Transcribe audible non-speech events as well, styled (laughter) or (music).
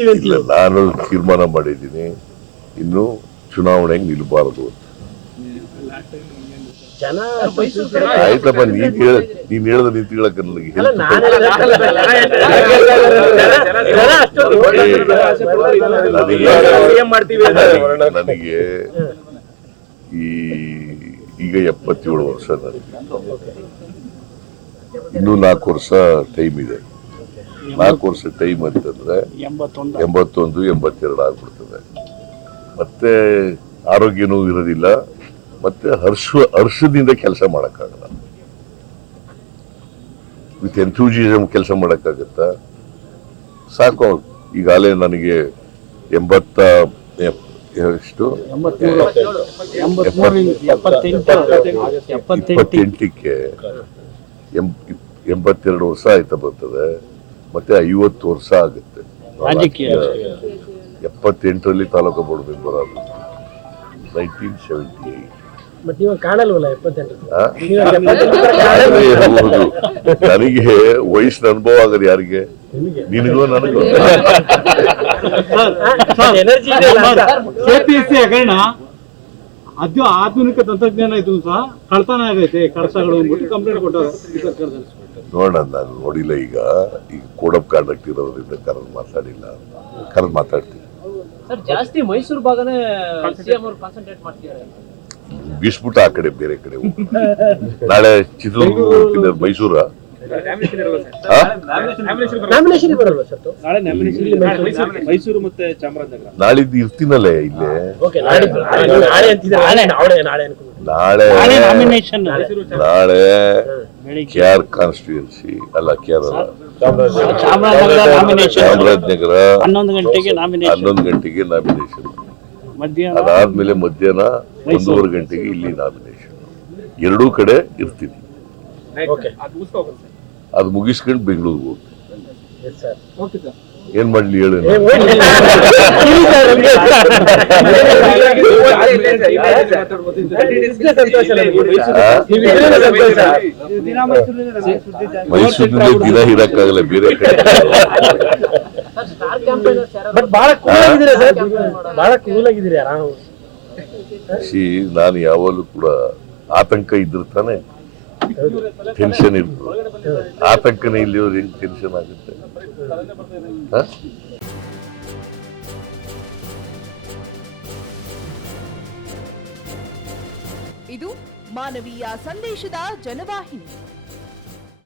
ನಿಲ್ತೀವಿ ಇಲ್ಲ ನಾನು ತೀರ್ಮಾನ ಮಾಡಿದ್ದೀನಿ ಇನ್ನು ಚುನಾವಣೆಗೆ ನಿಲ್ಬಾರದು ಅಂತ. ಜನ ಆಯ್ತಪ್ಪ ನೀನ್ ಹೇಳ ನೀನ್ ಹೇಳ್ದ ನನಗೆ- ನನಗೆ ಈ ಈಗ ಎಪ್ಪತ್ತೇಳು ವರ್ಷ ನನಗೆ ಇನ್ನೂ ನಾಲ್ಕು ವರ್ಷ ಟೈಮ್ ಇದೆ ನಾಲ್ಕು ವರ್ಷ ಟೈಮ್ ಅಂತಂದ್ರೆ ಎಂಬತ್ತೊಂದು ಎಂಬತ್ತೆರಡು ಆಗ್ಬಿಡ್ತದೆ. ಮತ್ತೆ ಆರೋಗ್ಯನೂ ಇರೋದಿಲ್ಲ ಮತ್ತೆ ಹರ್ಷ ಹರ್ಷದಿಂದ ಕೆಲಸ ಮಾಡಕ್ಕಾಗಲ್ಲ. ವಿತ್ ಎಂಥೂಜಿಸಮ್ ಕೆಲಸ ಮಾಡೋಕ್ಕಾಗತ್ತಾ? ಸಾಕು ಈಗಾಗಲೇ ನನಗೆ ಎಂಬತ್ತ ಎಷ್ಟು? ಇಪ್ಪತ್ತೆಂಟಕ್ಕೆ. ಎಂ- ಎಂಬತ್ತೆರಡು ವರ್ಷ ಆಯ್ತಾ ಬರ್ತದೆ. ಮತ್ತೆ ಐವತ್ತು ವರ್ಷ ಆಗುತ್ತೆ. ರಾಜಕೀಯ. ಎಪ್ಪತ್ತೆಂಟರಲ್ಲಿ ತಾಲೂಕು ಬೋರ್ಡ್ ಮೆಂಬರ್ ಆಗುತ್ತೆ ನೈನ್ಟೀನ್ ಸೆವೆಂಟಿ ಏಟ್ ನನಗೆ ವಯಸ್ಸಿನ ಅನುಭವ ಆಗದು ಯಾರಿಗೆ? ನಿನಗೂ ನನಗೂ? ಅದು ಆಧುನಿಕ ತಂತ್ರಜ್ಞಾನ ಇದು ಸಹ. ಕಳ್ತನ ಆಗೈತೆ ಕಳಸಗಳು ಅಂದ್ಬಿಟ್ಟು ಕಂಪ್ಲೇಂಟ್ ಕೊಟ್ಟರು ನೋಡೋಣ ನಾನು ನೋಡಿಲ್ಲ ಈಗ. ಈಗ ಕೋಡ್ ಆಫ್ ಕಾಂಡಕ್ಟ್ ಇರೋದ್ರಿಂದ ಕರೆದು ಮಾತಾಡಿಲ್ಲ ಕರೆದು ಮಾತಾಡ್ತೀನಿ. ಜಾಸ್ತಿ ಮೈಸೂರು ಭಾಗನೇ ಬೀಸ್ಬಿಟ್ಟು ಆ ಕಡೆ ಬೇರೆ ಕಡೆ ನಾಳೆ ಚಿತ್ರದುರ್ಗ ಮೈಸೂರ. ನಾಮಿನೇಷನ್ ಬರಲ್ವಾ? ಸರ್ ನಾಳೆ ಮೈಸೂರು ಮತ್ತೆ ಚಾಮರಾಜನಗರ. ನಾಳಿದ್ದು ಇರ್ತೀನಲ್ಲೇ ಇಲ್ಲಿ. ನಾಳೆ ನಾಳೆ ಅಂತಿದ್ದಾರೆ. ನಾಳೆ ನಾಳೆ ನಾಳೆ ನಾಮಿನೇಷನ್ ನಾಳೆ ಕೆ ಆರ್ ಕಾನ್ಸ್ಟಿಟ್ಯೂನ್ಸಿ ಅಲ್ಲ K R Chamarajanagar nomination Chamarajanagar ಹನ್ನೊಂದು ಗಂಟೆಗೆ ನಾಮಿನೇಷನ್ ಹನ್ನೊಂದು ಗಂಟೆಗೆ ನಾಮಿನೇಷನ್ ಮಧ್ಯಾಹ್ನ ಅದಾದ್ಮೇಲೆ ಮಧ್ಯಾಹ್ನ ಒಂದೂವರೆ ಗಂಟೆಗೆ ಇಲ್ಲಿ ನಾಮಿನೇಷನ್ ಎರಡೂ ಕಡೆ ಇರ್ತೀನಿ. ಓಕೆ ಅದು ಮುಗಿಸ್ಕೊಂಡು ಬೆಂಗಳೂರಿಗೆ ಹೋಗ್ತೀನಿ. ಎಸ್ ಸರ್ ಏನ್ ಮಾಡ್ಲಿ ಹೇಳು. (laughs) ಮೈಸೂರಿನಲ್ಲಿ ದಿನ ಇರಕ್ಕಾಗಲ್ಲ ಬೇರೆ ಕಡೆ ಸರ್ ಸ್ಟಾರ್ ಕ್ಯಾಂಪೇನರ್ಸ್ ಯಾರು ಬಟ್ ಬಹಳ ಕೂಲ್ ಆಗಿದ್ದೀರಾ ಸರ್ ಬಹಳ ಕೂಲ್ ಆಗಿದ್ದೀರಿ ಆರಾಮ. ಸಿ ನಾನು ಯಾವಾಗಲೂ ಕೂಡ ಆತಂಕ ಇದ್ರೆ ತಾನೆ ಟೆನ್ಷನ್ ಇರ್ತದೆ ಆತಂಕನೇ ಇಲ್ಲಿಯವ್ರು ಹೆಂಗ್ ಟೆನ್ಷನ್ ಆಗುತ್ತೆ. ಇದು ಮಾನವೀಯ ಸಂದೇಶದ ಜನವಾಹಿನಿ.